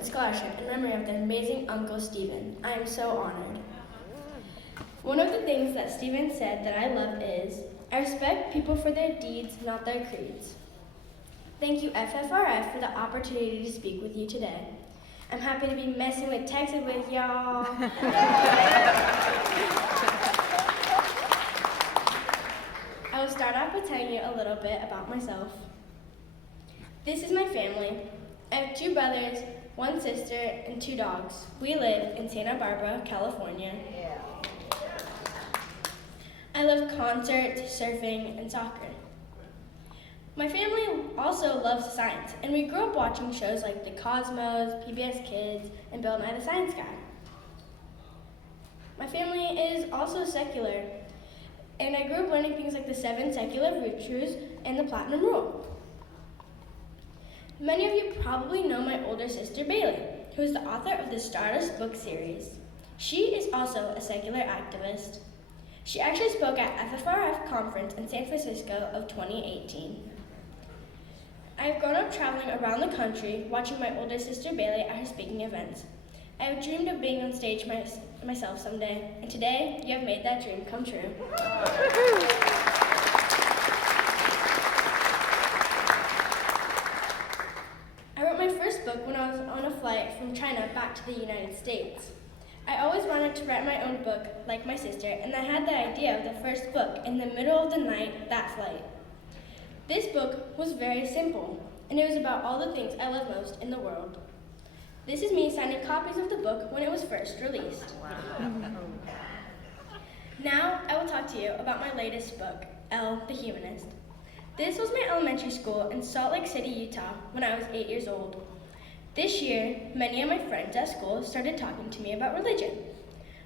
and scholarship in memory of their amazing Uncle Stephen. I am so honored. One of the things that Stephen said that I love is, I respect people for their deeds, not their creeds. Thank you, FFRF, for the opportunity to speak with you today. I'm happy to be messing with Texas with y'all. I will start off by telling you a little bit about myself. This is my family. I have 2 brothers, 1 sister, and 2 dogs. We live in Santa Barbara, California. I love concerts, surfing, and soccer. My family also loves science, and we grew up watching shows like The Cosmos, PBS Kids, and Bill Nye the Science Guy. My family is also secular, and I grew up learning things like the 7 secular virtues and the Platinum Rule. Many of you probably know my older sister Bailey, who is the author of the Stardust book series. She is also a secular activist. She actually spoke at FFRF conference in San Francisco of 2018. I've grown up traveling around the country, watching my older sister Bailey at her speaking events. I have dreamed of being on stage myself someday, and today you have made that dream come true. I wrote my first book when I was on a flight from China back to the United States. I always wanted to write my own book, like my sister, and I had the idea of the first book in the middle of the night that flight. This book was very simple, and it was about all the things I love most in the world. This is me signing copies of the book when it was first released. Now I will talk to you about my latest book, Elle the Humanist. This was my elementary school in Salt Lake City, Utah, when I was 8 years old. This year, many of my friends at school started talking to me about religion.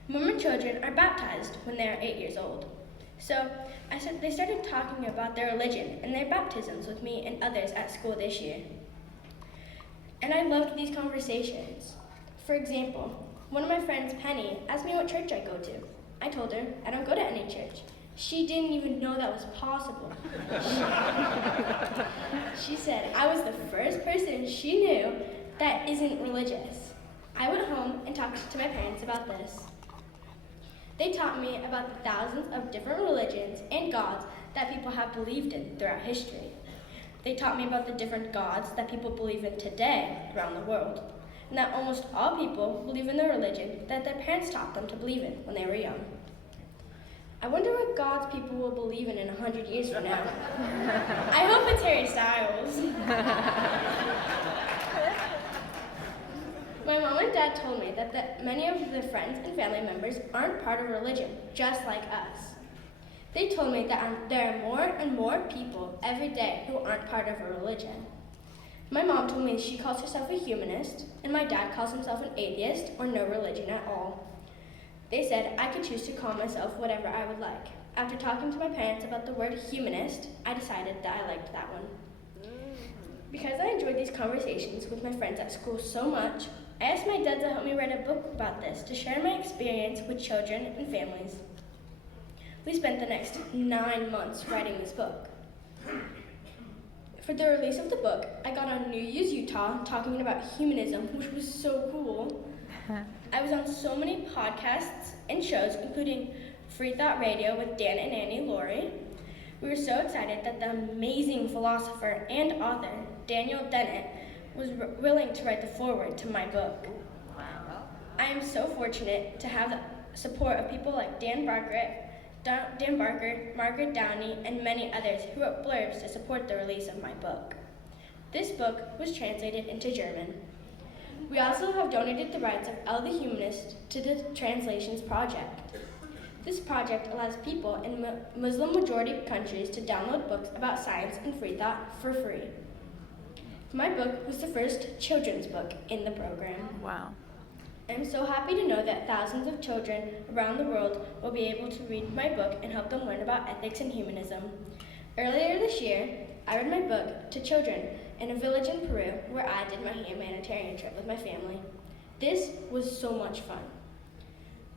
Mormon children are baptized when they are 8 years old. So they started talking about their religion and their baptisms with me and others at school this year. And I loved these conversations. For example, one of my friends, Penny, asked me what church I go to. I told her I don't go to any church. She didn't even know that was possible. She said I was the first person she knew that isn't religious. I went home and talked to my parents about this. They taught me about the thousands of different religions and gods that people have believed in throughout history. They taught me about the different gods that people believe in today around the world, and that almost all people believe in the religion that their parents taught them to believe in when they were young. I wonder what gods people will believe in 100 years from now. I hope it's Harry Styles. My mom and dad told me that many of their friends and family members aren't part of religion, just like us. They told me that there are more and more people every day who aren't part of a religion. My mom told me she calls herself a humanist, and my dad calls himself an atheist or no religion at all. They said I could choose to call myself whatever I would like. After talking to my parents about the word humanist, I decided that I liked that one. Because I enjoyed these conversations with my friends at school so much, I asked my dad to help me write a book about this to share my experience with children and families. We spent the next 9 months writing this book. For the release of the book, I got on New Use Utah talking about humanism, which was so cool. I was on so many podcasts and shows, including Free Thought Radio with Dan and Annie Laurie. We were so excited that the amazing philosopher and author, Daniel Dennett, was willing to write the foreword to my book. I am so fortunate to have the support of people like Dan Barker, Margaret Downey, and many others who wrote blurbs to support the release of my book. This book was translated into German. We also have donated the rights of Elle the Humanist to the Translations Project. This project allows people in Muslim-majority countries to download books about science and free thought for free. My book was the first children's book in the program. Wow. I'm so happy to know that thousands of children around the world will be able to read my book and help them learn about ethics and humanism. Earlier this year, I read my book to children in a village in Peru where I did my humanitarian trip with my family. This was so much fun.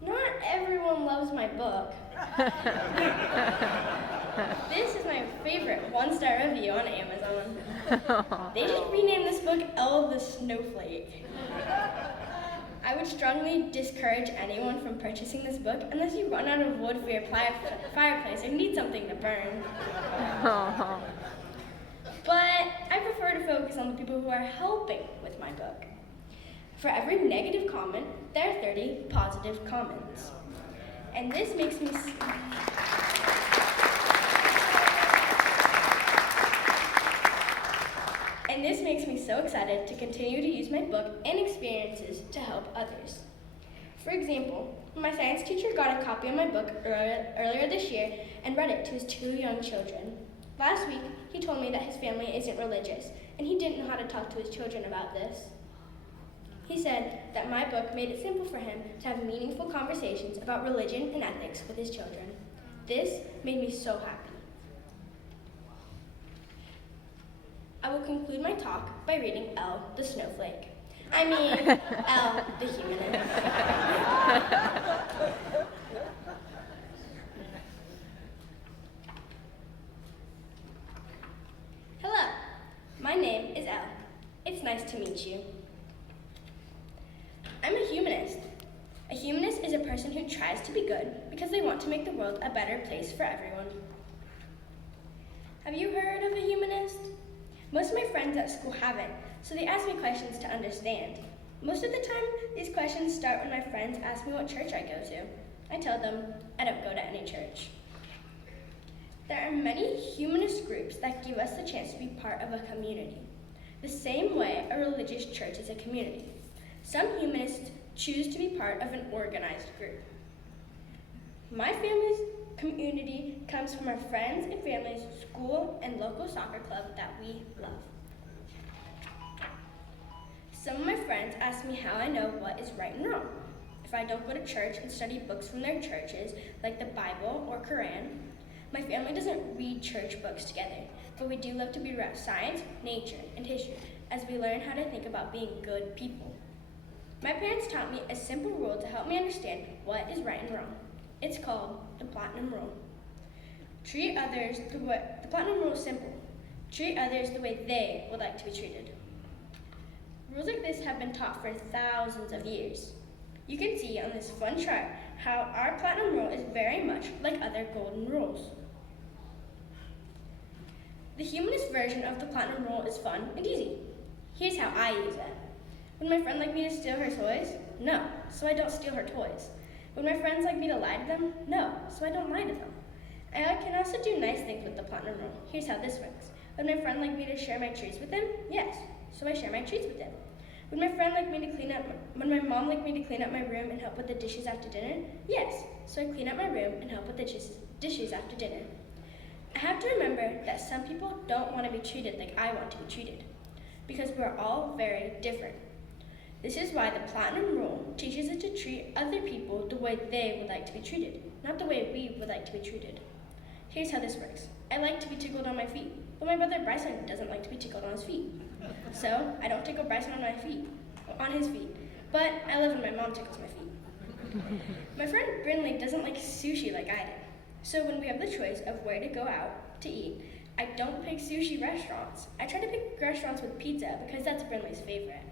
Not everyone loves my book. This is my favorite one-star review on Amazon. They just renamed this book Elle the Snowflake. I would strongly discourage anyone from purchasing this book unless you run out of wood for your fireplace or need something to burn. But I prefer to focus on the people who are helping with my book. For every negative comment, there are 30 positive comments. And this makes me so excited to continue to use my book and experiences to help others. For example, my science teacher got a copy of my book earlier this year and read it to his 2 young children. Last week, he told me that his family isn't religious, and he didn't know how to talk to his children about this. He said that my book made it simple for him to have meaningful conversations about religion and ethics with his children. This made me so happy. I will conclude my talk by reading Elle the Snowflake. Elle the Humanist. Hello, my name is Elle. It's nice to meet you. I'm a humanist. A humanist is a person who tries to be good because they want to make the world a better place for everyone. Have you heard of a humanist? Most of my friends at school haven't, so they ask me questions to understand. Most of the time, these questions start when my friends ask me what church I go to. I tell them I don't go to any church. There are many humanist groups that give us the chance to be part of a community, the same way a religious church is a community. Some humanists choose to be part of an organized group. My family's community comes from our friends and families, school, and local soccer club that we love. Some of my friends ask me how I know what is right and wrong. If I don't go to church and study books from their churches, like the Bible or Quran, my family doesn't read church books together, but we do love to be around science, nature, and history as we learn how to think about being good people. My parents taught me a simple rule to help me understand what is right and wrong. It's called the Platinum Rule. The Platinum Rule is simple. Treat others the way they would like to be treated. Rules like this have been taught for thousands of years. You can see on this fun chart how our Platinum Rule is very much like other golden rules. The humanist version of the Platinum Rule is fun and easy. Here's how I use it. Would my friend like me to steal her toys? No, so I don't steal her toys. Would my friends like me to lie to them? No, so I don't lie to them. I can also do nice things with the Platinum Rule. Here's how this works. Would my friend like me to share my treats with them? Yes, so I share my treats with them. Would my mom like me to clean up my room and help with the dishes after dinner? Yes, so I clean up my room and help with the dishes after dinner. I have to remember that some people don't want to be treated like I want to be treated, because we're all very different. This is why the Platinum Rule teaches us to treat other people the way they would like to be treated, not the way we would like to be treated. Here's how this works. I like to be tickled on my feet, but my brother Bryson doesn't like to be tickled on his feet. So I don't tickle Bryson on his feet, but I love when my mom tickles my feet. My friend Brinley doesn't like sushi like I do. So when we have the choice of where to go out to eat, I don't pick sushi restaurants. I try to pick restaurants with pizza because that's Brinley's favorite.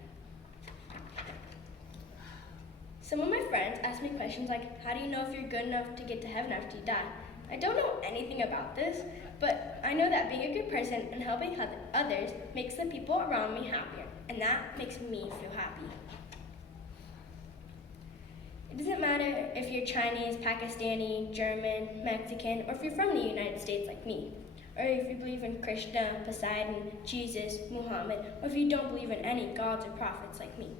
Some of my friends ask me questions like, how do you know if you're good enough to get to heaven after you die? I don't know anything about this, but I know that being a good person and helping others makes the people around me happier, and that makes me feel happy. It doesn't matter if you're Chinese, Pakistani, German, Mexican, or if you're from the United States like me, or if you believe in Krishna, Poseidon, Jesus, Muhammad, or if you don't believe in any gods or prophets like me.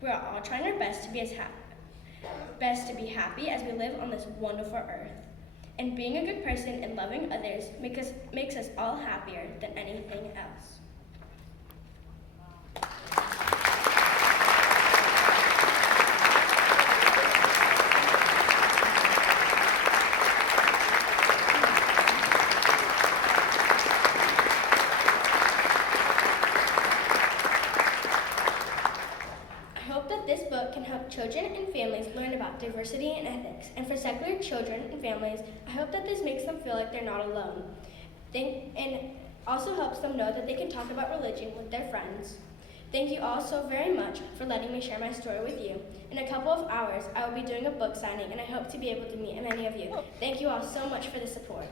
We're all trying our best to be happy as we live on this wonderful earth. And being a good person and loving others makes us all happier than anything else. hope that this book can help children and families learn about diversity and ethics. And for secular children and families, I hope that this makes them feel like they're not alone. And also helps them know that they can talk about religion with their friends. Thank you all so very much for letting me share my story with you. In a couple of hours, I will be doing a book signing, and I hope to be able to meet many of you. Thank you all so much for the support.